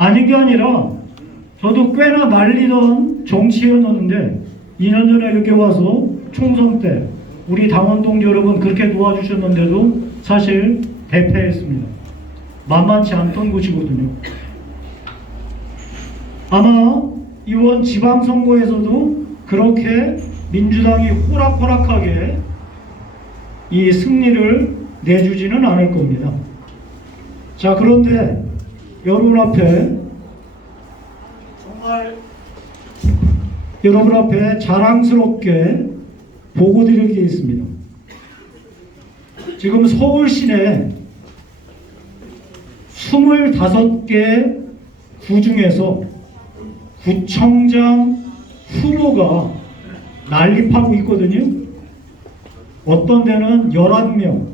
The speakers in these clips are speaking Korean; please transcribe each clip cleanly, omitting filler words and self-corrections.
아닌 게 아니라 저도 꽤나 말리던 정치인이었는데 2년 전에 이렇게 와서 총선 때 우리 당원 동지 여러분 그렇게 도와주셨는데도 사실 대패했습니다. 만만치 않던 곳이거든요. 아마 이번 지방선거에서도 그렇게 민주당이 호락호락하게 이 승리를 내주지는 않을 겁니다. 자, 그런데 여러분 앞에 정말 여러분 앞에 자랑스럽게 보고 드릴 게 있습니다. 지금 서울 시내 25개 구 중에서 구청장 후보가 난립하고 있거든요. 어떤 데는 11명,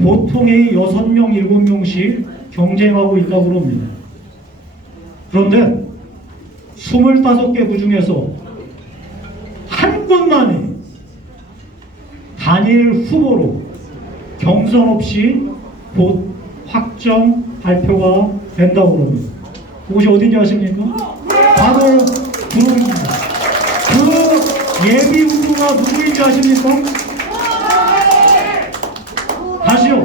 보통의 6명, 7명씩 경쟁하고 있다고 합니다. 그런데 25개 구 중에서 한 곳만이 단일 후보로 경선 없이 곧 확정 발표가 된다고 합니다. 그곳이 어딘지 아십니까? 바로 구로입니다. 그 예비 후보가 누구인지 아십니까? 다시요.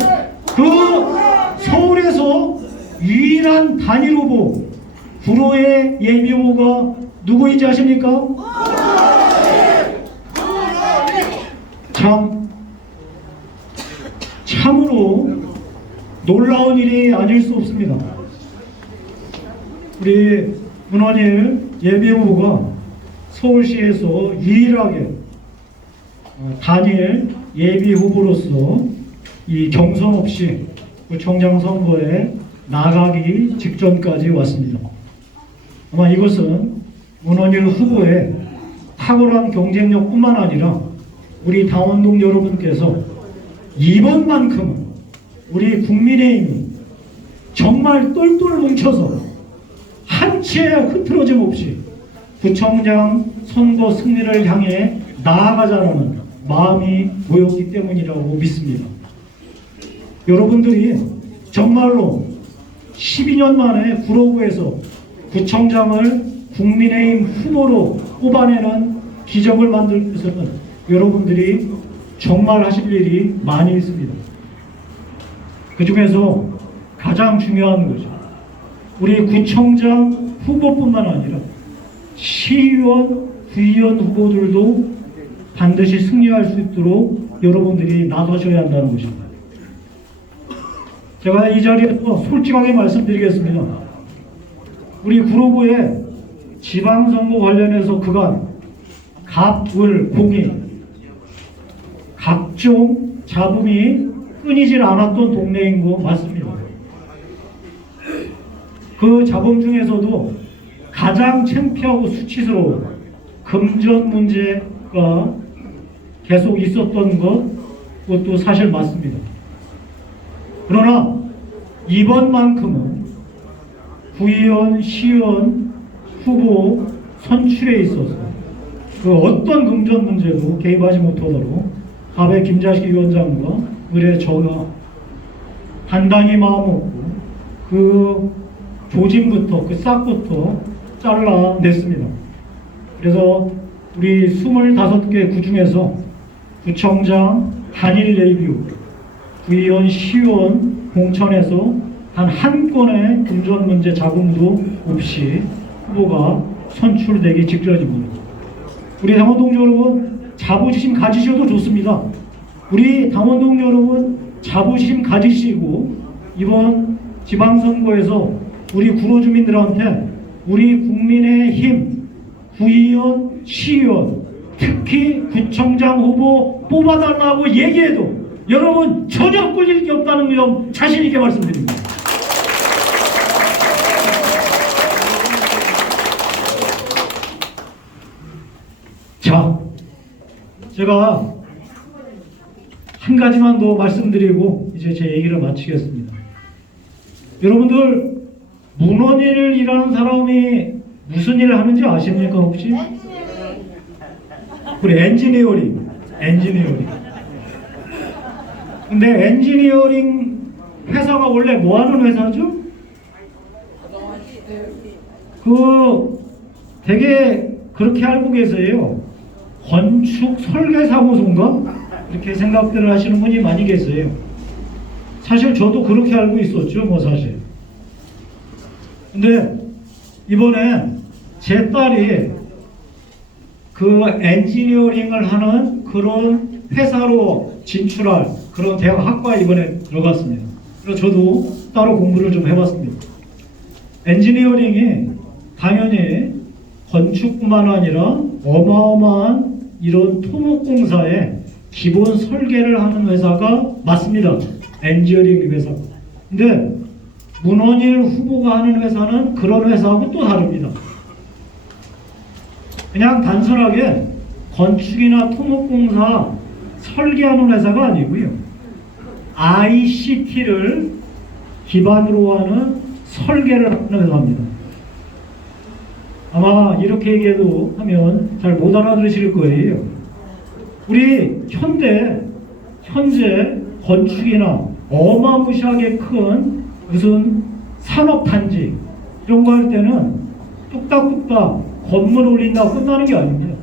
그 서울에서 유일한 단일 후보 구로의 예비 후보가 누구인지 아십니까? 참으로 놀라운 일이 아닐 수 없습니다. 우리 문원일 예비 후보가 서울시에서 유일하게 단일 예비 후보로서 이 경선 없이 구청장 선거에 나가기 직전까지 왔습니다. 아마 이것은 문원일 후보의 탁월한 경쟁력뿐만 아니라 우리 당원동 여러분께서 이번만큼은 우리 국민의힘이 정말 똘똘 뭉쳐서 한 채 흐트러짐 없이 구청장 선거 승리를 향해 나아가자는 마음이 모였기 때문이라고 믿습니다. 여러분들이 정말로 12년 만에 구로구에서 구청장을 국민의힘 후보로 뽑아내는 기적을 만들기 위해서는 여러분들이 정말 하실 일이 많이 있습니다. 그 중에서 가장 중요한 것이 우리 구청장 후보뿐만 아니라 시의원, 구의원 후보들도 반드시 승리할 수 있도록 여러분들이 나서셔야 한다는 것입니다. 제가 이 자리에서 솔직하게 말씀드리겠습니다. 우리 구로구의 지방선거 관련해서 그간 갑, 을, 공이 각종 잡음이 끊이질 않았던 동네인 거 맞습니다. 그 잡음 중에서도 가장 창피하고 수치스러운 금전 문제가 계속 있었던 그것도 사실 맞습니다. 그러나 이번만큼은 구의원, 시의원 후보 선출에 있어서 그 어떤 금전 문제도 개입하지 못하도록 갑의 김자식 위원장과 을의 전화 단단히 마음먹고 그 조짐부터 그 싹부터 잘라냈습니다. 그래서 우리 25개 구 중에서 구청장 단일 예비 구의원, 시의원 공천에서 단 한 건의 금전 문제 자금도 없이 후보가 선출되기 직전입니다. 우리 당원동 여러분 자부심 가지셔도 좋습니다. 우리 당원동 여러분 자부심 가지시고 이번 지방선거에서 우리 구로 주민들한테 우리 국민의힘 구의원, 시의원 특히 구청장 후보 뽑아달라고 얘기해도 여러분 전혀 꿀릴 게 없다는 점 자신 있게 말씀드립니다. 자, 제가 한 가지만 더 말씀드리고 이제 제 얘기를 마치겠습니다. 여러분들 문원일이라는 사람이 무슨 일을 하는지 아십니까 혹시? 그래, 엔지니어링. 근데 엔지니어링 회사가 원래 뭐 하는 회사죠? 되게 그렇게 알고 계세요. 건축 설계사무소인가? 이렇게 생각들을 하시는 분이 많이 계세요. 사실 저도 그렇게 알고 있었죠, 뭐 사실. 근데 이번에 제 딸이 그 엔지니어링을 하는 그런 회사로 진출할 그런 대학 학과에 이번에 들어갔습니다. 그래서 저도 따로 공부를 좀 해봤습니다. 엔지니어링이 당연히 건축뿐만 아니라 어마어마한 이런 토목공사의 기본 설계를 하는 회사가 맞습니다. 엔지니어링 회사. 근데 문원일 후보가 하는 회사는 그런 회사하고 또 다릅니다. 그냥 단순하게 건축이나 토목공사 설계하는 회사가 아니고요. ICT를 기반으로 하는 설계를 하는 회사입니다. 아마 이렇게 얘기해도 하면 잘 못 알아들으실 거예요. 우리 현재 건축이나 어마무시하게 큰 무슨 산업단지 이런 거 할 때는 뚝딱뚝딱 건물 올린다고 끝나는 게 아닙니다.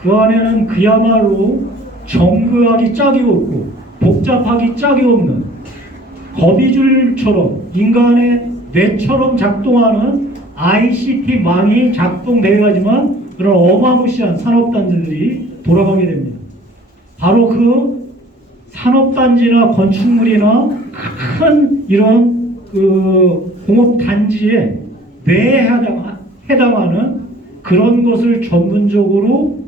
그 안에는 그야말로 정교하기 짝이 없고 복잡하기 짝이 없는 거미줄처럼 인간의 뇌처럼 작동하는 ICT망이 작동되어야지만 그런 어마무시한 산업단지들이 돌아가게 됩니다. 바로 그 산업단지나 건축물이나 큰 이런 그 공업단지에 뇌에 해당하는 그런 것을 전문적으로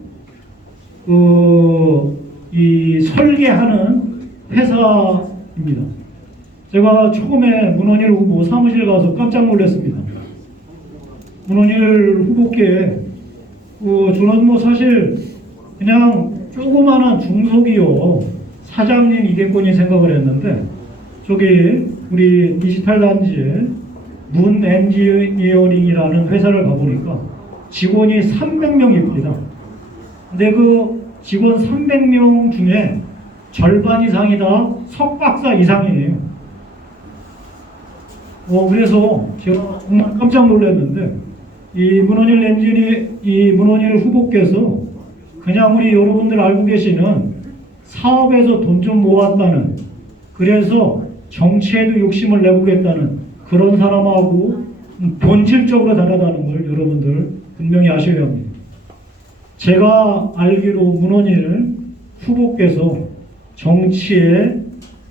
이 설계하는 회사입니다. 제가 처음에 문원일 후보 사무실 가서 깜짝 놀랐습니다. 문원일 후보께 저는 뭐 사실 그냥 조그마한 중소기업 사장님 이겠거니 생각을 했는데 저기 우리 디지털 단지에 문 엔지니어링이라는 회사를 가보니까 직원이 300명입니다. 근데 그 직원 300명 중에 절반 이상이 다 석박사 이상이에요. 그래서 제가 정말 깜짝 놀랐는데 이 문원일 후보께서 그냥 우리 여러분들 알고 계시는 사업에서 돈 좀 모았다는 그래서 정치에도 욕심을 내보겠다는 그런 사람하고 본질적으로 다르다는 걸 여러분들 분명히 아셔야 합니다. 제가 알기로 문원일 후보께서 정치에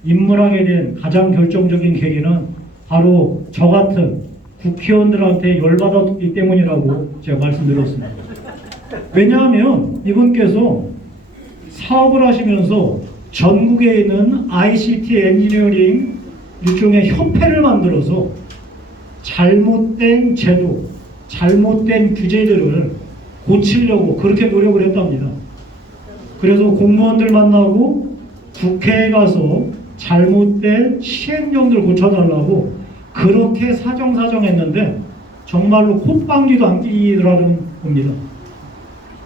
입문하게 된 가장 결정적인 계기는 바로 저 같은 국회의원들한테 열받았기 때문이라고 제가 말씀드렸습니다. 왜냐하면 이분께서 사업을 하시면서 전국에 있는 ICT 엔지니어링 일종의 협회를 만들어서 잘못된 제도, 잘못된 규제들을 고치려고 그렇게 노력을 했답니다. 그래서 공무원들 만나고 국회에 가서 잘못된 시행령들 고쳐달라고 그렇게 사정했는데 정말로 콧방귀도 안 끼더라는 겁니다.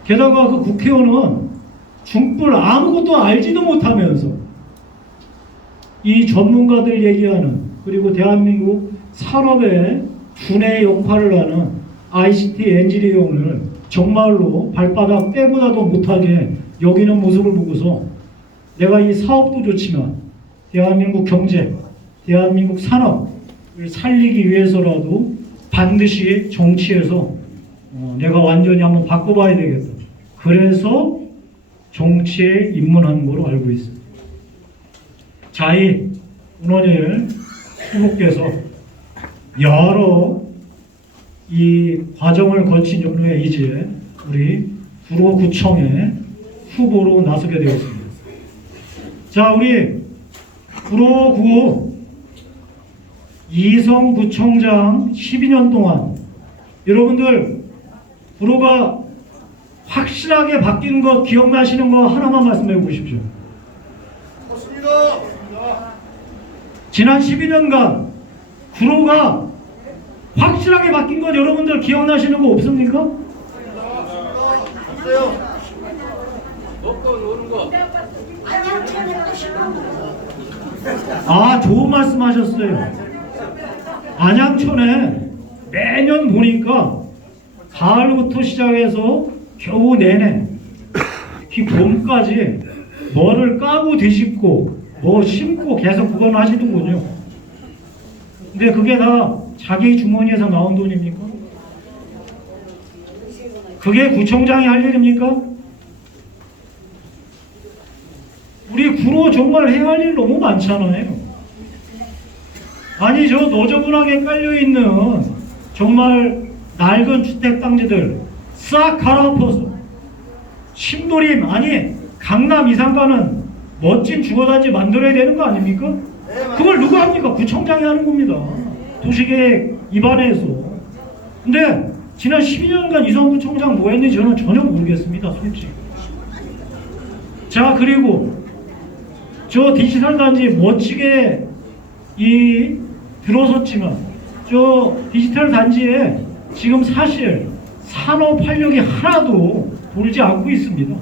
게다가 그 국회의원은 중불 아무것도 알지도 못하면서 이 전문가들 얘기하는 그리고 대한민국 산업의 두뇌 역할을 하는 ICT 엔지니어링을 정말로 발바닥 떼보다도 못하게 여기는 모습을 보고서 내가 이 사업도 좋지만 대한민국 경제, 대한민국 산업을 살리기 위해서라도 반드시 정치에서 내가 완전히 한번 바꿔봐야 되겠다. 그래서 정치에 입문한 거로 알고 있습니다. 자, 이 문원일 후보께서 여러 이 과정을 거친 후에 이제 우리 구로구청의 후보로 나서게 되었습니다. 자, 우리 구로구 이성구청장 12년 동안 여러분들 구로가 확실하게 바뀐 거 기억나시는 거 하나만 말씀해 보십시오. 맞습니다. 지난 12년간 구로가 확실하게 바뀐 것 여러분들 기억나시는 거 없습니까? 없어요. 먹고 노는 거. 아, 좋은 말씀 하셨어요. 안양천에 매년 보니까 가을부터 시작해서 겨우 내내 특히 봄까지 뭐를 까고 뒤집고 뭐 심고 계속 그건 하시는군요. 근데 그게 다 자기 주머니에서 나온 돈입니까? 그게 구청장이 할 일입니까? 우리 구로 정말 해야 할 일 너무 많잖아요. 아니 저 너저분하게 깔려있는 정말 낡은 주택단지들 싹 갈아엎어서 신도림 아니 강남 이상가는 멋진 주거단지 만들어야 되는 거 아닙니까? 그걸 누가 합니까? 구청장이 하는 겁니다. 도시계획 입안에서. 근데 지난 12년간 이성구청장 뭐 했는지 저는 전혀 모르겠습니다. 솔직히. 자 그리고 저 디지털 단지 멋지게 들어섰지만 저 디지털 단지에 지금 사실 산업 활력이 하나도 돌지 않고 있습니다.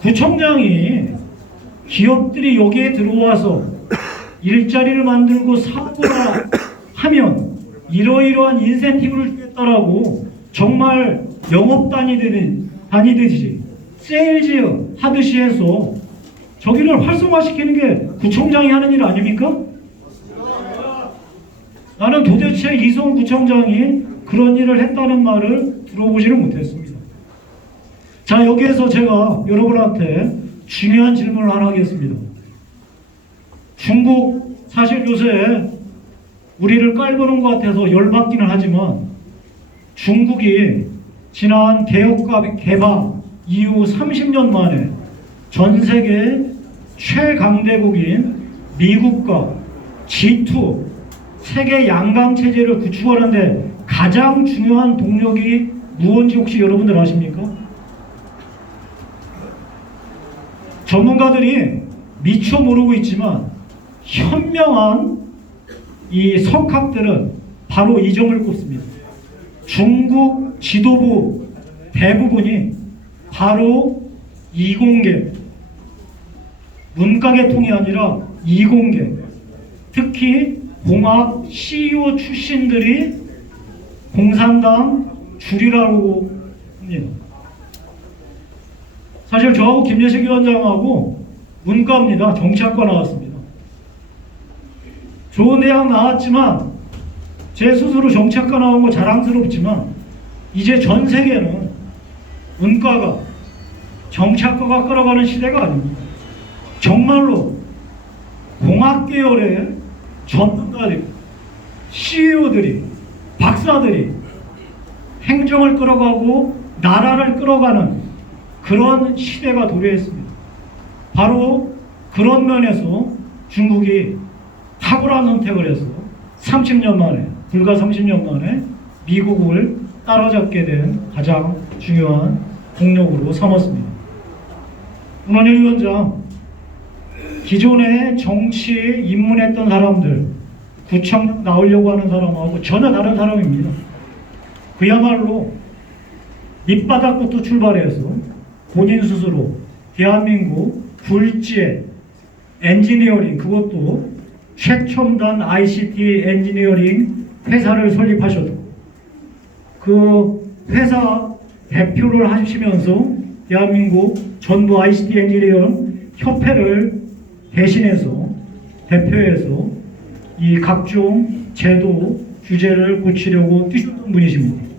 구청장이 기업들이 여기에 들어와서 일자리를 만들고 사고가 하면 이러이러한 인센티브를 주겠다라고 정말 영업 다니듯이 세일즈 하듯이 해서 저기를 활성화시키는 게 구청장이 하는 일 아닙니까? 나는 도대체 이성 구청장이 그런 일을 했다는 말을 들어보지는 못했습니다. 자 여기에서 제가 여러분한테 중요한 질문을 하나 하겠습니다. 중국 사실 요새 우리를 깔보는 것 같아서 열받기는 하지만 중국이 지난 개혁과 개방 이후 30년 만에 전 세계 최강대국인 미국과 G2 세계 양강 체제를 구축하는데 가장 중요한 동력이 무엇인지 혹시 여러분들 아십니까? 전문가들이 미처 모르고 있지만 현명한 이 석학들은 바로 이 점을 꼽습니다. 중국 지도부 대부분이 바로 이공계, 문과계통이 아니라 이공계, 특히 공학 CEO 출신들이 공산당 줄이라고 합니다. 사실 저하고 김재식 위원장하고 문과입니다. 정치학과 나왔습니다. 좋은 대학 나왔지만 제 스스로 정치학과 나온 거 자랑스럽지만 이제 전 세계는 문과가 정치학과가 끌어가는 시대가 아닙니다. 정말로 공학 계열의 전문가들이, CEO들이, 박사들이 행정을 끌어가고 나라를 끌어가는 그런 시대가 도래했습니다. 바로 그런 면에서 중국이 탁월한 선택을 해서 30년 만에, 불과 30년 만에 미국을 따라잡게 된 가장 중요한 동력으로 삼았습니다. 문원일 위원장, 기존에 정치에 입문했던 사람들, 구청 나오려고 하는 사람하고 전혀 다른 사람입니다. 그야말로 밑바닥부터 출발해서 본인 스스로 대한민국 굴지의 엔지니어링, 그것도 최첨단 ICT 엔지니어링 회사를 설립하셨고 그 회사 대표를 하시면서 대한민국 전부 ICT 엔지니어링 협회를 대신해서 대표해서 이 각종 제도 규제를 고치려고 뛰셨던 분이십니다.